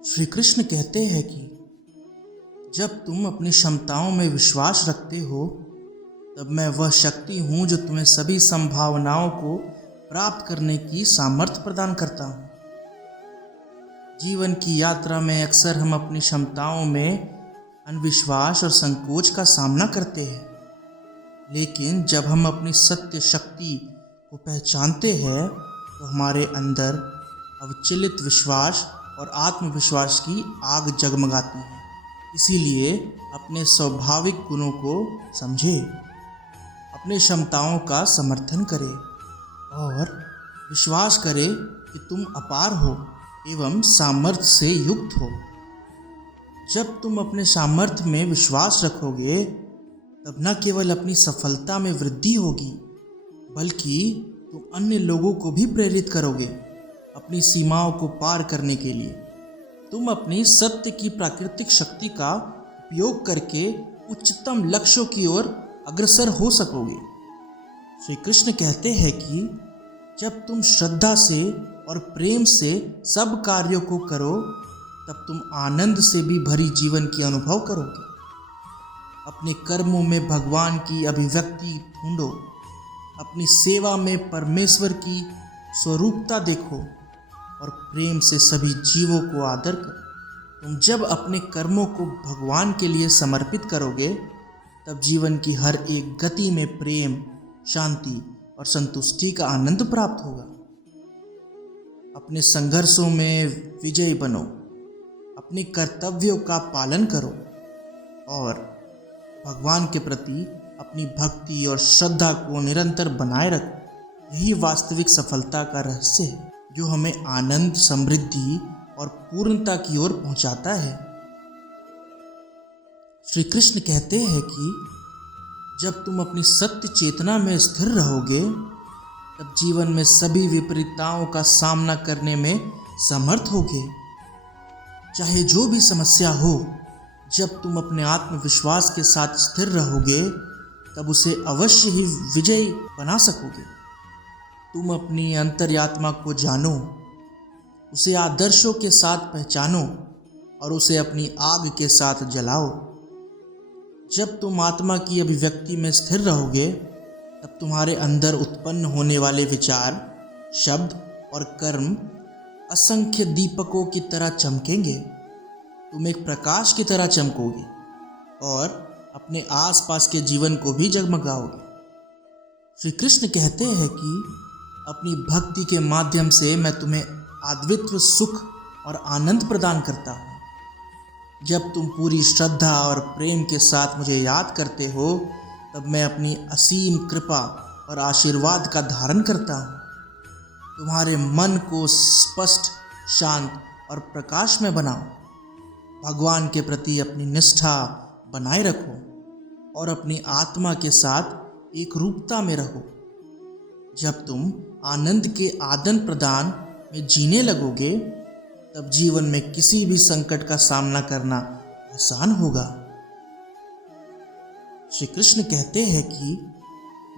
श्री कृष्ण कहते हैं कि जब तुम अपनी क्षमताओं में विश्वास रखते हो तब मैं वह शक्ति हूँ जो तुम्हें सभी संभावनाओं को प्राप्त करने की सामर्थ्य प्रदान करता हूँ। जीवन की यात्रा में अक्सर हम अपनी क्षमताओं में अनविश्वास और संकोच का सामना करते हैं, लेकिन जब हम अपनी सत्य शक्ति को पहचानते हैं तो हमारे अंदर अविचलित विश्वास और आत्मविश्वास की आग जगमगाती है। इसीलिए अपने स्वाभाविक गुणों को समझें, अपनी क्षमताओं का समर्थन करें और विश्वास करें कि तुम अपार हो एवं सामर्थ्य से युक्त हो। जब तुम अपने सामर्थ्य में विश्वास रखोगे तब न केवल अपनी सफलता में वृद्धि होगी बल्कि तुम अन्य लोगों को भी प्रेरित करोगे अपनी सीमाओं को पार करने के लिए। तुम अपनी सत्य की प्राकृतिक शक्ति का उपयोग करके उच्चतम लक्ष्यों की ओर अग्रसर हो सकोगे। श्री कृष्ण कहते हैं कि जब तुम श्रद्धा से और प्रेम से सब कार्यों को करो तब तुम आनंद से भी भरी जीवन की अनुभव करोगे। अपने कर्मों में भगवान की अभिव्यक्ति ढूंढो, अपनी सेवा में परमेश्वर की स्वरूपता देखो और प्रेम से सभी जीवों को आदर करो। तुम जब अपने कर्मों को भगवान के लिए समर्पित करोगे तब जीवन की हर एक गति में प्रेम, शांति और संतुष्टि का आनंद प्राप्त होगा। अपने संघर्षों में विजयी बनो, अपने कर्तव्यों का पालन करो और भगवान के प्रति अपनी भक्ति और श्रद्धा को निरंतर बनाए रखो। यही वास्तविक सफलता का रहस्य है जो हमें आनंद, समृद्धि और पूर्णता की ओर पहुंचाता है। श्री कृष्ण कहते हैं कि जब तुम अपनी सत्य चेतना में स्थिर रहोगे तब जीवन में सभी विपरीतताओं का सामना करने में समर्थ होगे। चाहे जो भी समस्या हो, जब तुम अपने आत्मविश्वास के साथ स्थिर रहोगे तब उसे अवश्य ही विजयी बना सकोगे। तुम अपनी अंतर्यात्मा को जानो, उसे आदर्शों के साथ पहचानो और उसे अपनी आग के साथ जलाओ। जब तुम आत्मा की अभिव्यक्ति में स्थिर रहोगे तब तुम्हारे अंदर उत्पन्न होने वाले विचार, शब्द और कर्म असंख्य दीपकों की तरह चमकेंगे। तुम एक प्रकाश की तरह चमकोगे और अपने आसपास के जीवन को भी जगमगाओगे। श्री कृष्ण कहते हैं कि अपनी भक्ति के माध्यम से मैं तुम्हें अद्वितीय सुख और आनंद प्रदान करता हूँ। जब तुम पूरी श्रद्धा और प्रेम के साथ मुझे याद करते हो तब मैं अपनी असीम कृपा और आशीर्वाद का धारण करता हूँ। तुम्हारे मन को स्पष्ट, शांत और प्रकाश में बनाओ। भगवान के प्रति अपनी निष्ठा बनाए रखो और अपनी आत्मा के साथ एक रूपता में रहो। जब तुम आनंद के आदान प्रदान में जीने लगोगे तब जीवन में किसी भी संकट का सामना करना आसान होगा। श्री कृष्ण कहते हैं कि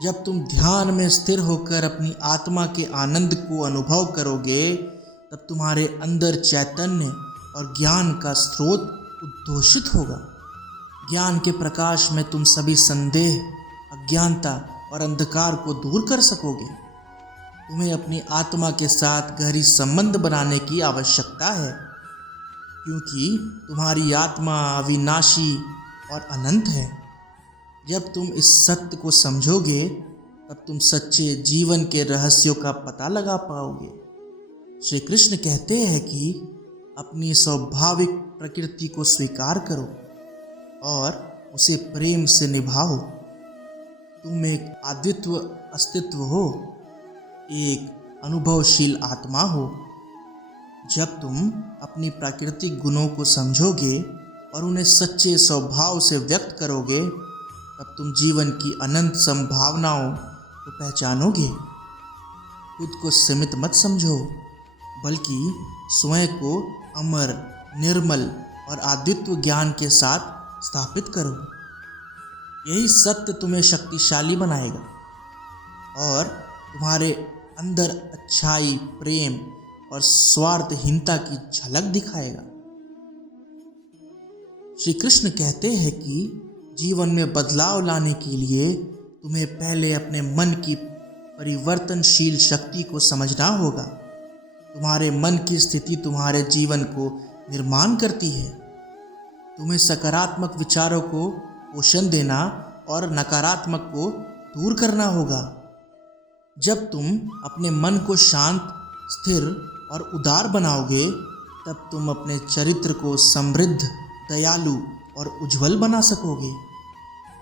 जब तुम ध्यान में स्थिर होकर अपनी आत्मा के आनंद को अनुभव करोगे तब तुम्हारे अंदर चैतन्य और ज्ञान का स्रोत उद्घोषित होगा। ज्ञान के प्रकाश में तुम सभी संदेह, अज्ञानता और अंधकार को दूर कर सकोगे। तुम्हें अपनी आत्मा के साथ गहरी संबंध बनाने की आवश्यकता है क्योंकि तुम्हारी आत्मा अविनाशी और अनंत है। जब तुम इस सत्य को समझोगे तब तुम सच्चे जीवन के रहस्यों का पता लगा पाओगे। श्री कृष्ण कहते हैं कि अपनी स्वाभाविक प्रकृति को स्वीकार करो और उसे प्रेम से निभाओ। तुम एक अद्वितीय अस्तित्व हो, एक अनुभवशील आत्मा हो। जब तुम अपनी प्राकृतिक गुणों को समझोगे और उन्हें सच्चे स्वभाव से व्यक्त करोगे तब तुम जीवन की अनंत संभावनाओं को पहचानोगे। खुद को सीमित मत समझो बल्कि स्वयं को अमर, निर्मल और अद्वितीय ज्ञान के साथ स्थापित करो। यही सत्य तुम्हें शक्तिशाली बनाएगा और तुम्हारे अंदर अच्छाई, प्रेम और स्वार्थहीनता की झलक दिखाएगा। श्री कृष्ण कहते हैं कि जीवन में बदलाव लाने के लिए तुम्हें पहले अपने मन की परिवर्तनशील शक्ति को समझना होगा। तुम्हारे मन की स्थिति तुम्हारे जीवन को निर्माण करती है। तुम्हें सकारात्मक विचारों को पोषण देना और नकारात्मक को दूर करना होगा। जब तुम अपने मन को शांत, स्थिर और उदार बनाओगे, तब तुम अपने चरित्र को समृद्ध, दयालु और उज्जवल बना सकोगे।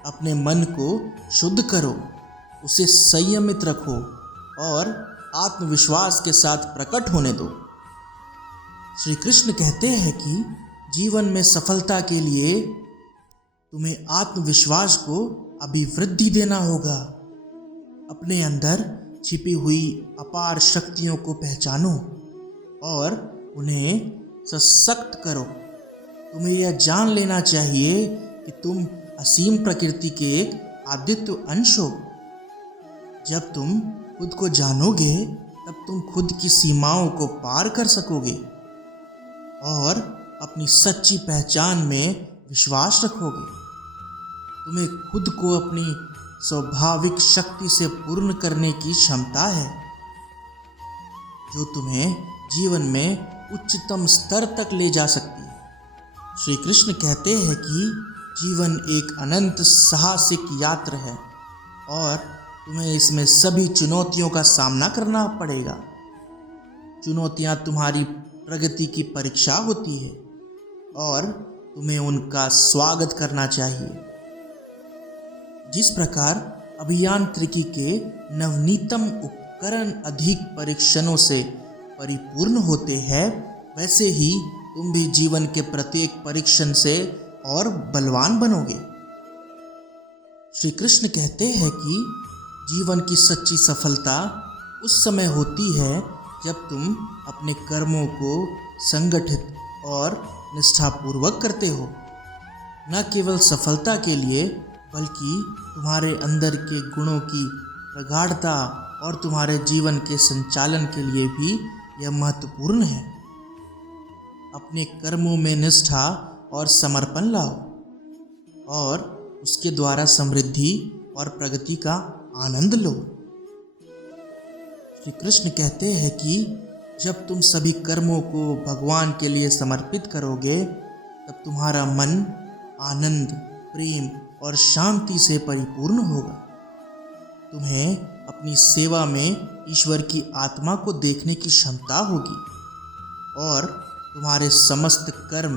अपने मन को शुद्ध करो, उसे संयमित रखो और आत्मविश्वास के साथ प्रकट होने दो। श्री कृष्ण कहते हैं कि जीवन में सफलता के लिए तुम्हें आत्मविश्वास को अभिवृद्धि देना होगा। अपने अंदर छिपी हुई अपार शक्तियों को पहचानो और उन्हें सशक्त करो। तुम्हें यह जान लेना चाहिए कि तुम असीम प्रकृति के एक अद्वितीय अंश हो। जब तुम खुद को जानोगे, तब तुम खुद की सीमाओं को पार कर सकोगे और अपनी सच्ची पहचान में विश्वास रखोगे। तुम्हें खुद को अपनी स्वाभाविक शक्ति से पूर्ण करने की क्षमता है, जो तुम्हें जीवन में उच्चतम स्तर तक ले जा सकती है। श्री कृष्ण कहते हैं कि जीवन एक अनंत साहसिक यात्रा है और तुम्हें इसमें सभी चुनौतियों का सामना करना पड़ेगा। चुनौतियां तुम्हारी प्रगति की परीक्षा होती है और तुम्हें उनका स्वागत करना चाहिए। जिस प्रकार अभियांत्रिकी के नवनीतम उपकरण अधिक परीक्षणों से परिपूर्ण होते हैं, वैसे ही तुम भी जीवन के प्रत्येक परीक्षण से और बलवान बनोगे। श्री कृष्ण कहते हैं कि जीवन की सच्ची सफलता उस समय होती है जब तुम अपने कर्मों को संगठित और निष्ठापूर्वक करते हो। न केवल सफलता के लिए, बल्कि तुम्हारे अंदर के गुणों की प्रगाढ़ता और तुम्हारे जीवन के संचालन के लिए भी यह महत्वपूर्ण है। अपने कर्मों में निष्ठा और समर्पण लाओ और उसके द्वारा समृद्धि और प्रगति का आनंद लो। श्री कृष्ण कहते हैं कि जब तुम सभी कर्मों को भगवान के लिए समर्पित करोगे, तब तुम्हारा मन आनंद, प्रेम और शांति से परिपूर्ण होगा। तुम्हें अपनी सेवा में ईश्वर की आत्मा को देखने की क्षमता होगी और तुम्हारे समस्त कर्म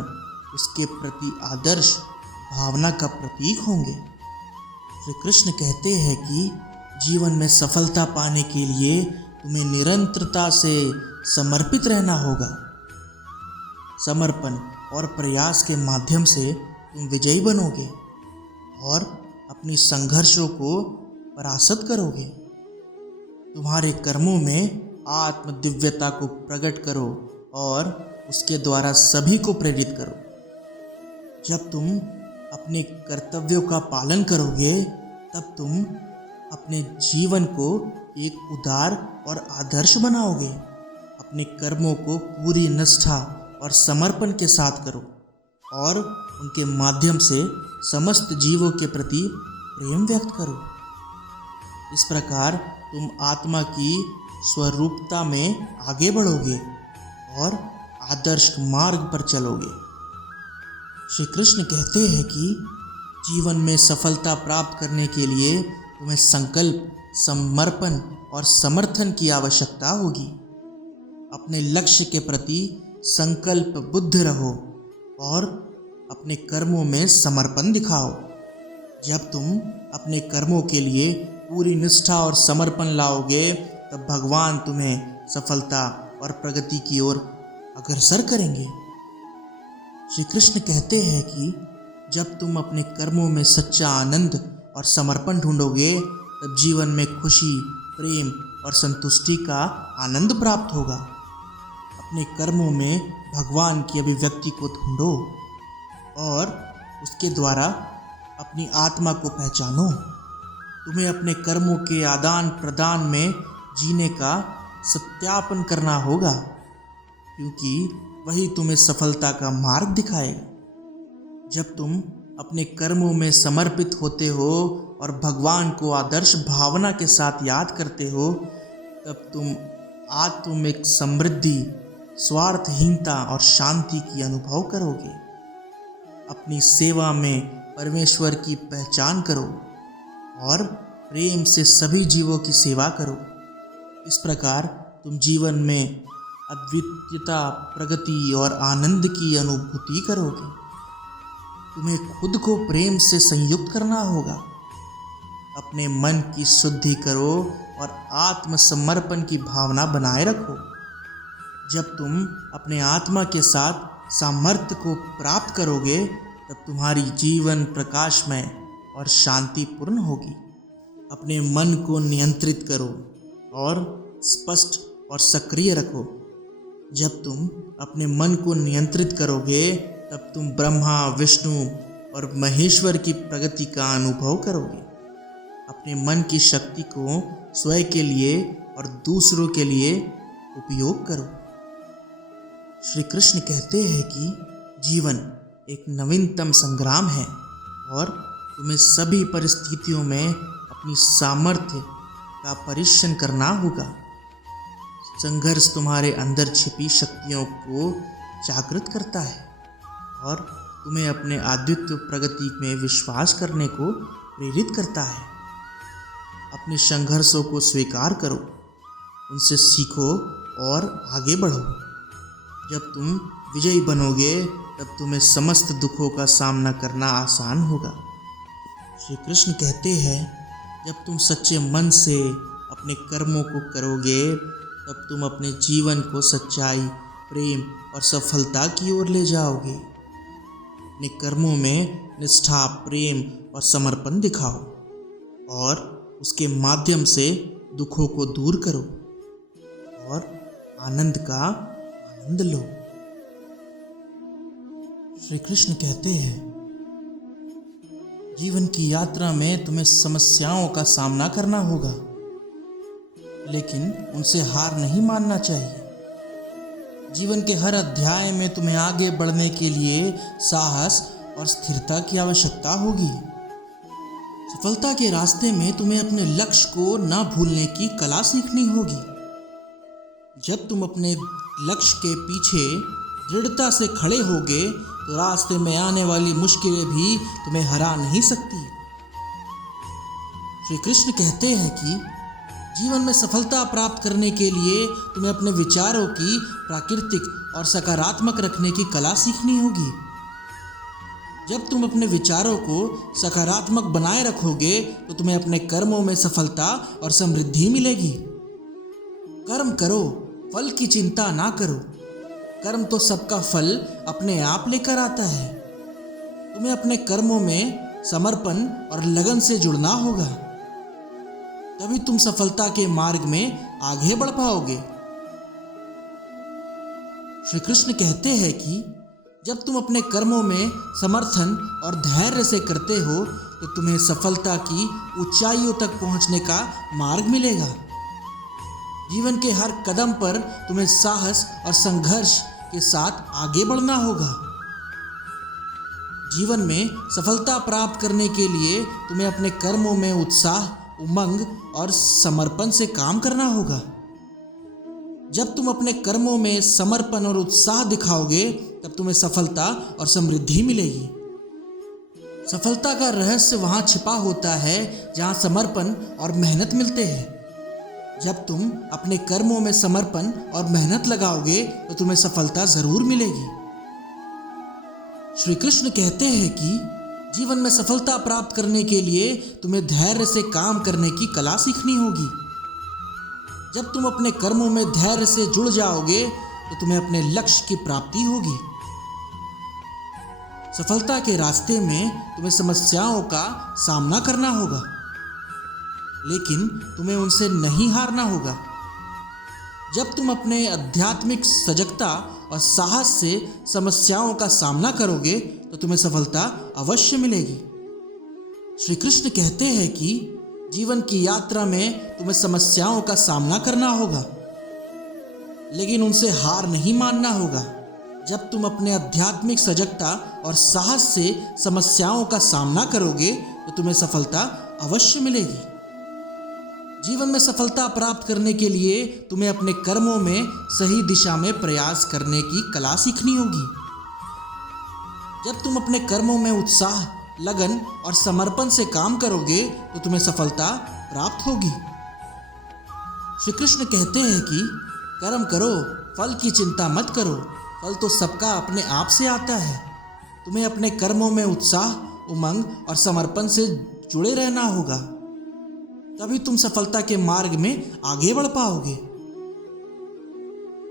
उसके प्रति आदर्श भावना का प्रतीक होंगे। श्री कृष्ण कहते हैं कि जीवन में सफलता पाने के लिए तुम्हें निरंतरता से समर्पित रहना होगा। समर्पण और प्रयास के माध्यम से तुम विजयी बनोगे और अपनी संघर्षों को परास्त करोगे। तुम्हारे कर्मों में आत्म दिव्यता को प्रकट करो और उसके द्वारा सभी को प्रेरित करो। जब तुम अपने कर्तव्यों का पालन करोगे, तब तुम अपने जीवन को एक उदार और आदर्श बनाओगे। अपने कर्मों को पूरी निष्ठा और समर्पण के साथ करो और उनके माध्यम से समस्त जीवों के प्रति प्रेम व्यक्त करो। इस प्रकार तुम आत्मा की स्वरूपता में आगे बढ़ोगे और आदर्श मार्ग पर चलोगे। श्री कृष्ण कहते हैं कि जीवन में सफलता प्राप्त करने के लिए तुम्हें संकल्प, समर्पण और समर्थन की आवश्यकता होगी। अपने लक्ष्य के प्रति संकल्प बुद्ध रहो और अपने कर्मों में समर्पण दिखाओ। जब तुम अपने कर्मों के लिए पूरी निष्ठा और समर्पण लाओगे, तब भगवान तुम्हें सफलता और प्रगति की ओर अग्रसर करेंगे। श्री कृष्ण कहते हैं कि जब तुम अपने कर्मों में सच्चा आनंद और समर्पण ढूंढोगे, तब जीवन में खुशी, प्रेम और संतुष्टि का आनंद प्राप्त होगा। अपने कर्मों में भगवान की अभिव्यक्ति को ढूंढो और उसके द्वारा अपनी आत्मा को पहचानो। तुम्हें अपने कर्मों के आदान प्रदान में जीने का सत्यापन करना होगा, क्योंकि वही तुम्हें सफलता का मार्ग दिखाएगा। जब तुम अपने कर्मों में समर्पित होते हो और भगवान को आदर्श भावना के साथ याद करते हो, तब तुम आत्मिक समृद्धि, स्वार्थहीनता और शांति की अनुभव करोगे। अपनी सेवा में परमेश्वर की पहचान करो और प्रेम से सभी जीवों की सेवा करो। इस प्रकार तुम जीवन में अद्वितीयता, प्रगति और आनंद की अनुभूति करोगे। तुम्हें खुद को प्रेम से संयुक्त करना होगा। अपने मन की शुद्धि करो और आत्मसमर्पण की भावना बनाए रखो। जब तुम अपने आत्मा के साथ सामर्थ्य को प्राप्त करोगे, तब तुम्हारी जीवन प्रकाशमय और शांतिपूर्ण होगी। अपने मन को नियंत्रित करो और स्पष्ट और सक्रिय रखो। जब तुम अपने मन को नियंत्रित करोगे, तब तुम ब्रह्मा, विष्णु और महेश्वर की प्रगति का अनुभव करोगे। अपने मन की शक्ति को स्वयं के लिए और दूसरों के लिए उपयोग करो। श्री कृष्ण कहते हैं कि जीवन एक नवीनतम संग्राम है और तुम्हें सभी परिस्थितियों में अपनी सामर्थ्य का परीक्षण करना होगा। संघर्ष तुम्हारे अंदर छिपी शक्तियों को जागृत करता है और तुम्हें अपने अद्वितीय प्रगति में विश्वास करने को प्रेरित करता है। अपने संघर्षों को स्वीकार करो, उनसे सीखो और आगे बढ़ो। जब तुम विजयी बनोगे, तब तुम्हें समस्त दुखों का सामना करना आसान होगा। श्री कृष्ण कहते हैं, जब तुम सच्चे मन से अपने कर्मों को करोगे, तब तुम अपने जीवन को सच्चाई, प्रेम और सफलता की ओर ले जाओगे। अपने कर्मों में निष्ठा, प्रेम और समर्पण दिखाओ और उसके माध्यम से दुखों को दूर करो और आनंद का आनंद लो। श्री कृष्ण कहते हैं, जीवन की यात्रा में तुम्हें समस्याओं का सामना करना होगा, लेकिन उनसे हार नहीं मानना चाहिए। जीवन के हर अध्याय में तुम्हें आगे बढ़ने के लिए साहस और स्थिरता की आवश्यकता होगी। सफलता के रास्ते में तुम्हें अपने लक्ष्य को न भूलने की कला सीखनी होगी। जब तुम अपने लक्ष्य के पीछे दृढ़ता से खड़े होगे, तो रास्ते में आने वाली मुश्किलें भी तुम्हें हरा नहीं सकती। श्री कृष्ण कहते हैं कि जीवन में सफलता प्राप्त करने के लिए तुम्हें अपने विचारों की प्राकृतिक और सकारात्मक रखने की कला सीखनी होगी। जब तुम अपने विचारों को सकारात्मक बनाए रखोगे, तो तुम्हें अपने कर्मों में सफलता और समृद्धि मिलेगी। कर्म करो, फल की चिंता ना करो। कर्म तो सबका फल अपने आप लेकर आता है। तुम्हें अपने कर्मों में समर्पण और लगन से जुड़ना होगा, तभी तुम सफलता के मार्ग में आगे बढ़ पाओगे। श्री कृष्ण कहते हैं कि जब तुम अपने कर्मों में समर्थन और धैर्य से करते हो, तो तुम्हें सफलता की ऊंचाइयों तक पहुंचने का मार्ग मिलेगा। जीवन के हर कदम पर तुम्हें साहस और संघर्ष के साथ आगे बढ़ना होगा। जीवन में सफलता प्राप्त करने के लिए तुम्हें अपने कर्मों में उत्साह, उमंग और समर्पण से काम करना होगा। जब तुम अपने कर्मों में समर्पण और उत्साह दिखाओगे, तब तुम्हें सफलता और समृद्धि मिलेगी। सफलता का रहस्य वहाँ छिपा होता है जहाँ समर्पण और मेहनत मिलते हैं। जब तुम अपने कर्मों में समर्पण और मेहनत लगाओगे, तो तुम्हें सफलता जरूर मिलेगी। श्री कृष्ण कहते हैं कि जीवन में सफलता प्राप्त करने के लिए तुम्हें धैर्य से काम करने की कला सीखनी होगी। जब तुम अपने कर्मों में धैर्य से जुड़ जाओगे, तो तुम्हें अपने लक्ष्य की प्राप्ति होगी। सफलता के रास्ते में तुम्हें समस्याओं का सामना करना होगा, लेकिन तुम्हें उनसे नहीं हारना होगा। जब तुम अपने आध्यात्मिक सजगता और साहस से समस्याओं का सामना करोगे, तो तुम्हें सफलता अवश्य मिलेगी। श्री कृष्ण कहते हैं कि जीवन की यात्रा में तुम्हें समस्याओं का सामना करना होगा, लेकिन उनसे हार नहीं मानना होगा। जब तुम अपने आध्यात्मिक सजगता और साहस से समस्याओं का सामना करोगे तो तुम्हें सफलता अवश्य मिलेगी। जीवन में सफलता प्राप्त करने के लिए तुम्हें अपने कर्मों में सही दिशा में प्रयास करने की कला सीखनी होगी। जब तुम अपने कर्मों में उत्साह, लगन और समर्पण से काम करोगे तो तुम्हें सफलता प्राप्त होगी। श्री कृष्ण कहते हैं कि कर्म करो, फल की चिंता मत करो, फल तो सबका अपने आप से आता है। तुम्हें अपने कर्मों में उत्साह, उमंग और समर्पण से जुड़े रहना होगा, तभी तुम सफलता के मार्ग में आगे बढ़ पाओगे।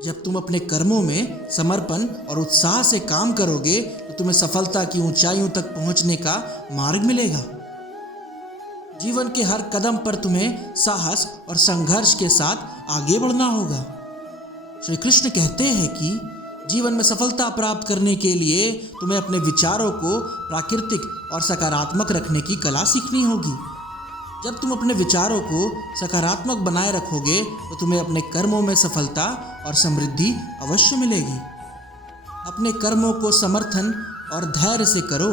जब तुम अपने कर्मों में समर्पण और उत्साह से काम करोगे तो तुम्हें सफलता की ऊंचाइयों तक पहुंचने का मार्ग मिलेगा। जीवन के हर कदम पर तुम्हें साहस और संघर्ष के साथ आगे बढ़ना होगा। श्री कृष्ण कहते हैं कि जीवन में सफलता प्राप्त करने के लिए तुम्हें अपने विचारों को प्राकृतिक और सकारात्मक रखने की कला सीखनी होगी। जब तुम अपने विचारों को सकारात्मक बनाए रखोगे तो तुम्हें अपने कर्मों में सफलता और समृद्धि अवश्य मिलेगी। अपने कर्मों को समर्थन और धैर्य से करो,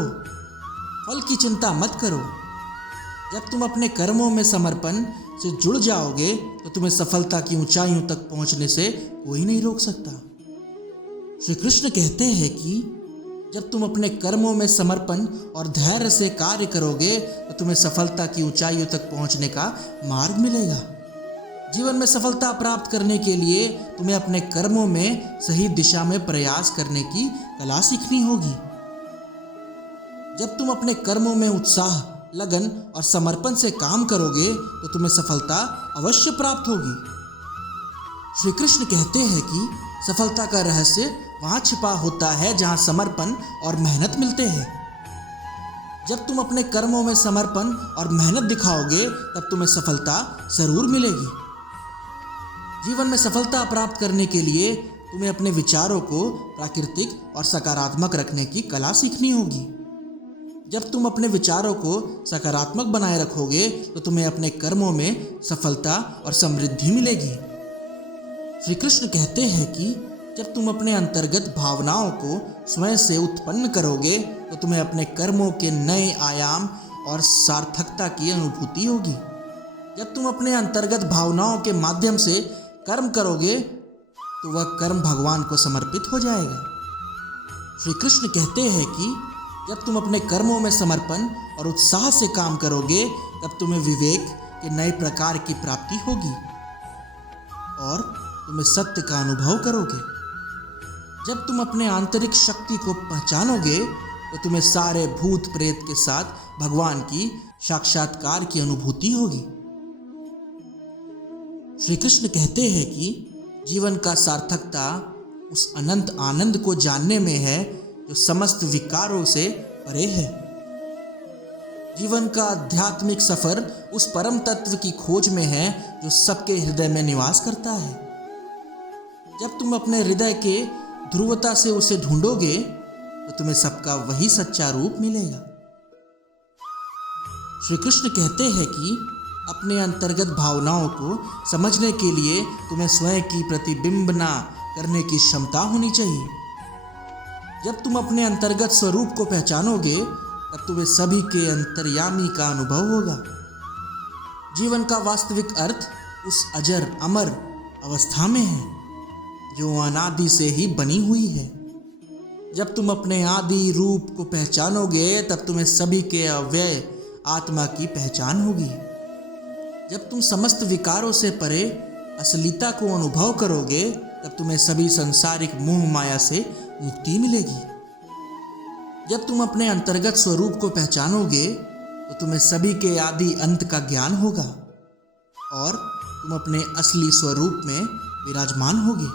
फल की चिंता मत करो। जब तुम अपने कर्मों में समर्पण से जुड़ जाओगे तो तुम्हें सफलता की ऊंचाइयों तक पहुंचने से कोई नहीं रोक सकता। श्री कृष्ण कहते हैं कि जब तुम अपने कर्मों में समर्पण और धैर्य से कार्य करोगे तो तुम्हें सफलता की ऊंचाइयों तक पहुंचने का मार्ग मिलेगा। जीवन में सफलता प्राप्त करने के लिए तुम्हें अपने कर्मों में सही दिशा में प्रयास करने की कला सीखनी होगी। जब तुम अपने कर्मों में उत्साह, लगन और समर्पण से काम करोगे तो तुम्हें सफलता अवश्य प्राप्त होगी। श्री कृष्ण कहते हैं कि सफलता का रहस्य वहाँ छिपा होता है जहाँ समर्पण और मेहनत मिलते हैं। जब तुम अपने कर्मों में समर्पण और मेहनत दिखाओगे तब तुम्हें सफलता जरूर मिलेगी। जीवन में सफलता प्राप्त करने के लिए तुम्हें अपने विचारों को प्राकृतिक और सकारात्मक रखने की कला सीखनी होगी। जब तुम अपने विचारों को सकारात्मक बनाए रखोगे तो तुम्हें अपने कर्मों में सफलता और समृद्धि मिलेगी। श्री कृष्ण कहते हैं कि जब तुम अपने अंतर्गत भावनाओं को स्वयं से उत्पन्न करोगे तो तुम्हें अपने कर्मों के नए आयाम और सार्थकता की अनुभूति होगी। जब तुम अपने अंतर्गत भावनाओं के माध्यम से कर्म करोगे तो वह कर्म भगवान को समर्पित हो जाएगा। श्री कृष्ण कहते हैं कि जब तुम अपने कर्मों में समर्पण और उत्साह से काम करोगे तब तुम्हें विवेक के नए प्रकार की प्राप्ति होगी और तुम्हें सत्य का अनुभव करोगे। जब तुम अपने आंतरिक शक्ति को पहचानोगे तो तुम्हें सारे भूत प्रेत के साथ भगवान की साक्षात्कार की अनुभूति होगी। श्री कृष्ण कहते हैं कि जीवन का सार्थकता उस अनंत आनंद को जानने में है जो समस्त विकारों से परे है। जीवन का आध्यात्मिक सफर उस परम तत्व की खोज में है जो सबके हृदय में निवास करता है। जब तुम अपने हृदय के ध्रुवता से उसे ढूंढोगे तो तुम्हें सबका वही सच्चा रूप मिलेगा। श्री कृष्ण कहते हैं कि अपने अंतर्गत भावनाओं को समझने के लिए तुम्हें स्वयं की प्रतिबिंबना करने की क्षमता होनी चाहिए। जब तुम अपने अंतर्गत स्वरूप को पहचानोगे तब तुम्हें सभी के अंतर्यामी का अनुभव होगा। जीवन का वास्तविक अर्थ उस अजर अमर अवस्था में है जो अनादि से ही बनी हुई है। जब तुम अपने आदि रूप को पहचानोगे तब तुम्हें सभी के अव्यय आत्मा की पहचान होगी। जब तुम समस्त विकारों से परे असलियता को अनुभव करोगे तब तुम्हें सभी सांसारिक मोह माया से मुक्ति मिलेगी। जब तुम अपने अंतर्गत स्वरूप को पहचानोगे तो तुम्हें सभी के आदि अंत का ज्ञान होगा और तुम अपने असली स्वरूप में विराजमान होगे।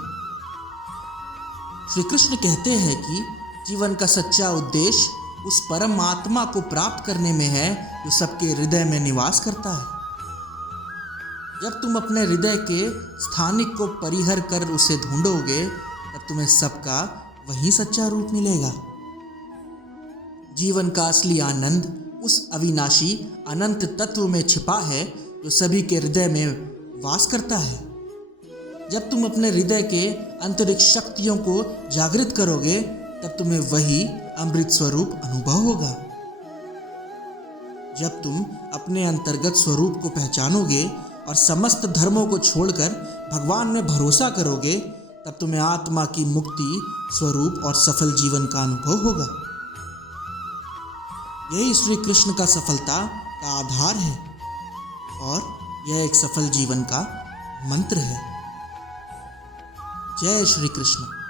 श्री कृष्ण कहते हैं कि जीवन का सच्चा उद्देश्य उस परम आत्मा को प्राप्त करने में है जो सबके हृदय में निवास करता है। जब तुम अपने हृदय के स्थानिक को परिहर कर उसे ढूंढोगे तब तुम्हें सबका वही सच्चा रूप मिलेगा। जीवन का असली आनंद उस अविनाशी अनंत तत्व में छिपा है जो सभी के हृदय में वास करता है। जब तुम अपने हृदय के अंतरिक्ष शक्तियों को जागृत करोगे, तब तुम्हें वही अमृत स्वरूप अनुभव होगा। जब तुम अपने अंतर्गत स्वरूप को पहचानोगे और समस्त धर्मों को छोड़कर भगवान में भरोसा करोगे, तब तुम्हें आत्मा की मुक्ति स्वरूप और सफल जीवन का अनुभव होगा। यही श्री कृष्ण का सफलता का आधार है और यह एक सफल जीवन का मंत्र है। जय श्री कृष्ण।